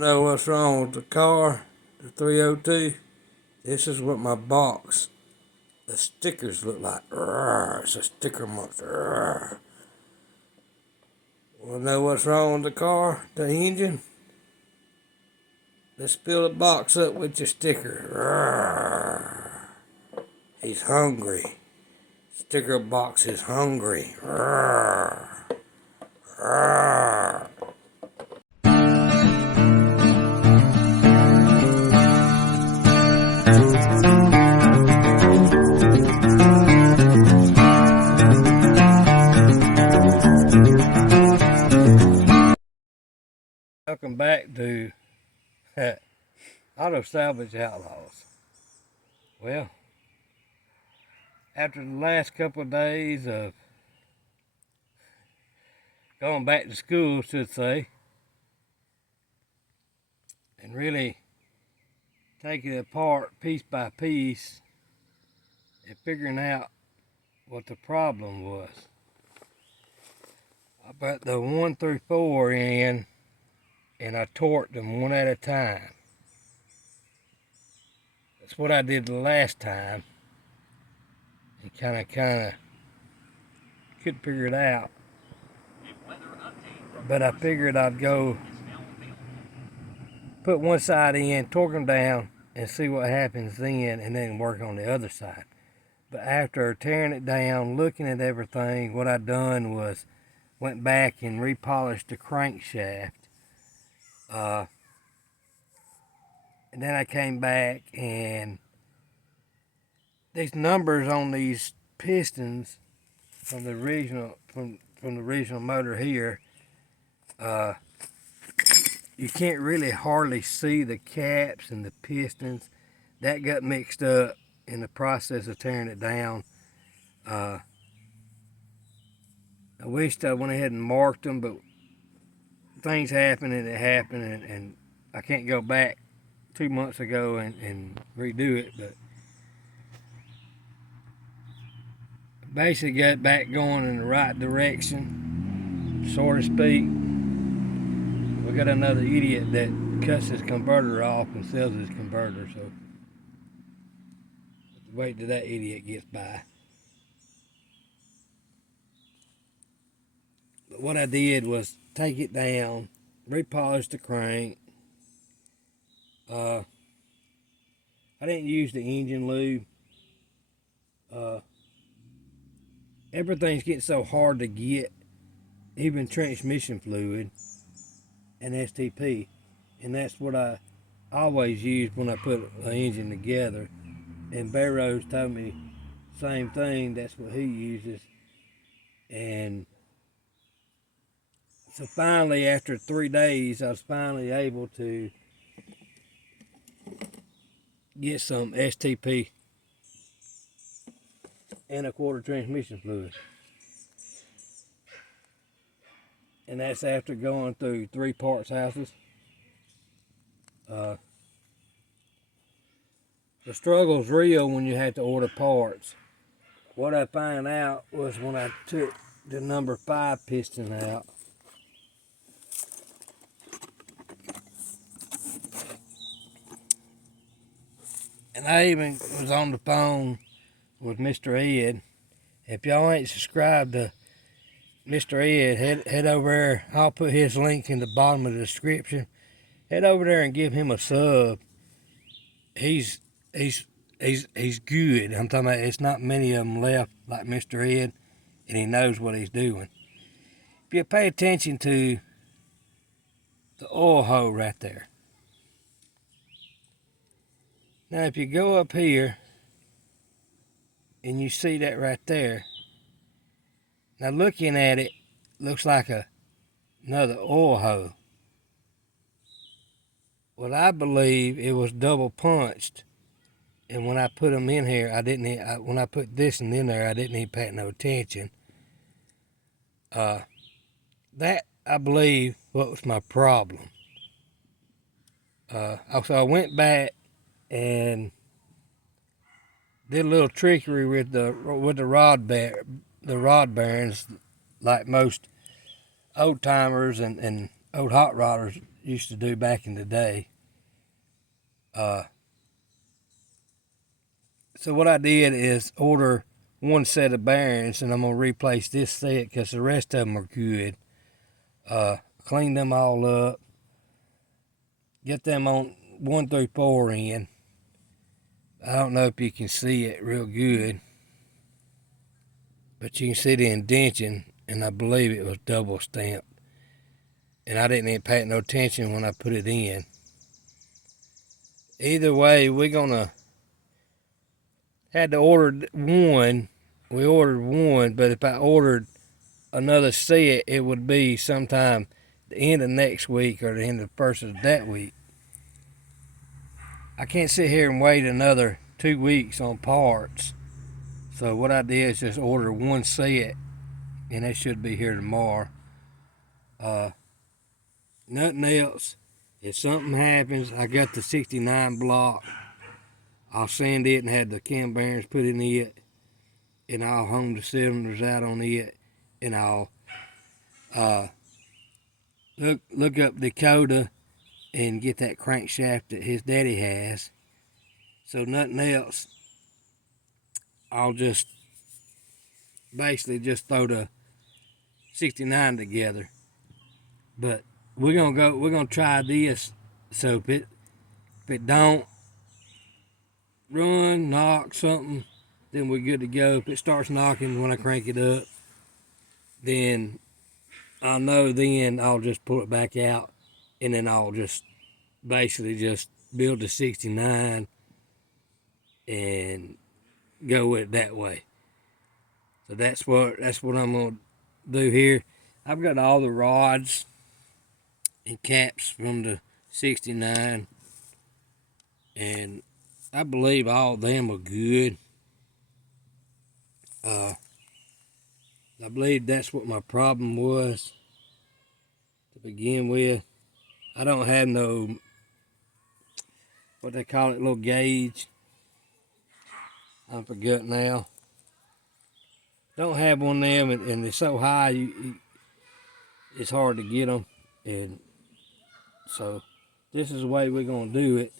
Know what's wrong with the car, the 302? This is what my box, the stickers look like. It's a sticker monster. Wanna know what's wrong with the car, the engine? Let's fill the box up with your sticker. He's hungry. Sticker box is hungry. Welcome back to Auto Salvage Outlaws. Well, after the last couple of days of going back to school, should say, and really taking it apart piece by piece and figuring out what the problem was. I put the 1 through 4 in and I torqued them one at a time. That's what I did the last time and kind of couldn't figure it out. But I figured I'd go put one side in, torque them down, and see what happens then, and then work on the other side. But after tearing it down, looking at everything, what I done was went back and repolished the crankshaft. And then I came back, and these numbers on these pistons from the original motor here, you can't really hardly see the caps and the pistons. That got mixed up in the process of tearing it down. I wished I went ahead and marked them, but things happen and it happened, and I can't go back 2 months ago and redo it, but basically got back going in the right direction, so to speak. We got another idiot that cuts his converter off and sells his converter, so wait till that idiot gets by. But what I did was take it down, repolish the crank. I didn't use the engine lube. Everything's getting so hard to get, even transmission fluid and STP, and that's what I always use when I put an engine together. And Barrows told me same thing, that's what he uses. And so finally, after 3 days, I was finally able to get some STP and a quarter transmission fluid. And that's after going through 3 parts houses. The struggle's real when you have to order parts. What I found out was when I took the number 5 piston out, and I even was on the phone with Mr. Ed. If y'all ain't subscribed to Mr. Ed, head over there. I'll put his link in the bottom of the description. Head over there and give him a sub. He's good. I'm talking about, it's not many of them left like Mr. Ed, and he knows what he's doing. If you pay attention to the oil hole right there. Now if you go up here and you see that right there, now looking at it, looks like another oil hole. Well, I believe it was double punched, and when I put them in here, when I put this in there, I didn't even pay no attention. That, I believe, what was my problem. So I went back and did a little trickery with the rod bearings, like most old timers and old hot rodders used to do back in the day. So what I did is order one set of bearings, and I'm going to replace this set because the rest of them are good. Clean them all up. Get them on 1 through 4 in. I don't know if you can see it real good, but you can see the indention, and I believe it was double stamped. And I didn't even pay no attention when I put it in. Either way, we're gonna had to order one. We ordered one, but if I ordered another set, it would be sometime the end of next week or the end of the first of that week. I can't sit here and wait another 2 weeks on parts. So what I did is just order one set, and it should be here tomorrow. Nothing else. If something happens, I got the 69 block. I'll sand it and have the cam bearings put in it, and I'll home the cylinders out on it, and I'll look up Dakota and get that crankshaft that his daddy has. So nothing else. I'll just basically just throw the 69 together. But we're gonna try this. So if it don't run, knock something, then we're good to go. If it starts knocking when I crank it up, then I know then I'll just pull it back out, and then I'll just basically just build the 69 and go with it that way. So that's what I'm gonna do here. I've got all the rods and caps from the 69, and I believe all of them are good. I believe that's what my problem was to begin with. I don't have no, what they call it, little gauge. I forget now. Don't have one of them, and they're so high, it's hard to get them. And so this is the way we're gonna do it.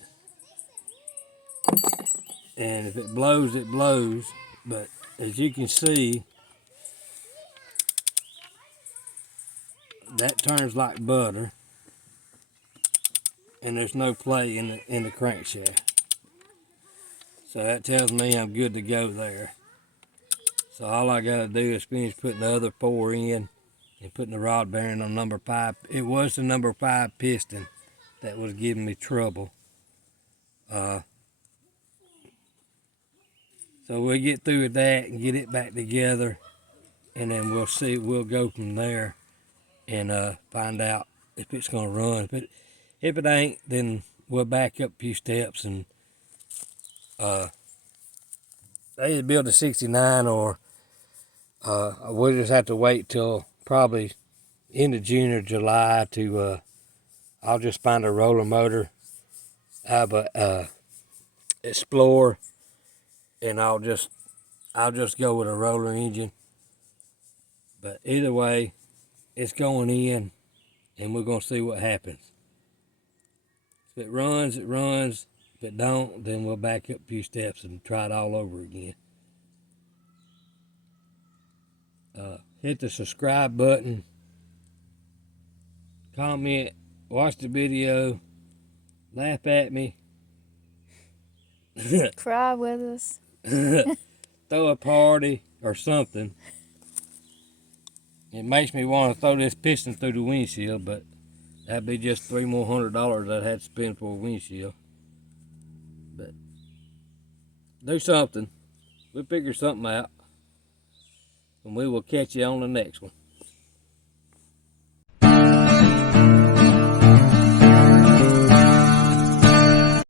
And if it blows, it blows. But as you can see, that turns like butter, and there's no play in the crankshaft. So that tells me I'm good to go there. So all I gotta do is finish putting the other 4 in and putting the rod bearing on number 5. It was the number 5 piston that was giving me trouble. So we'll get through with that and get it back together, and then we'll go from there and find out if it's gonna run. If it ain't, then we'll back up a few steps and either build a 69 or we'll just have to wait till probably end of June or July to I'll just find a roller motor. I have a Explorer, and I'll just go with a roller engine. But either way, it's going in, and we're gonna see what happens. If it runs, it runs. If it don't, then we'll back up a few steps and try it all over again. Hit the subscribe button, comment, watch the video, laugh at me, cry with us, throw a party or something. It makes me want to throw this piston through the windshield, but that'd be just $300 more I'd have to spend for a windshield. But do something. We'll figure something out, and we will catch you on the next one.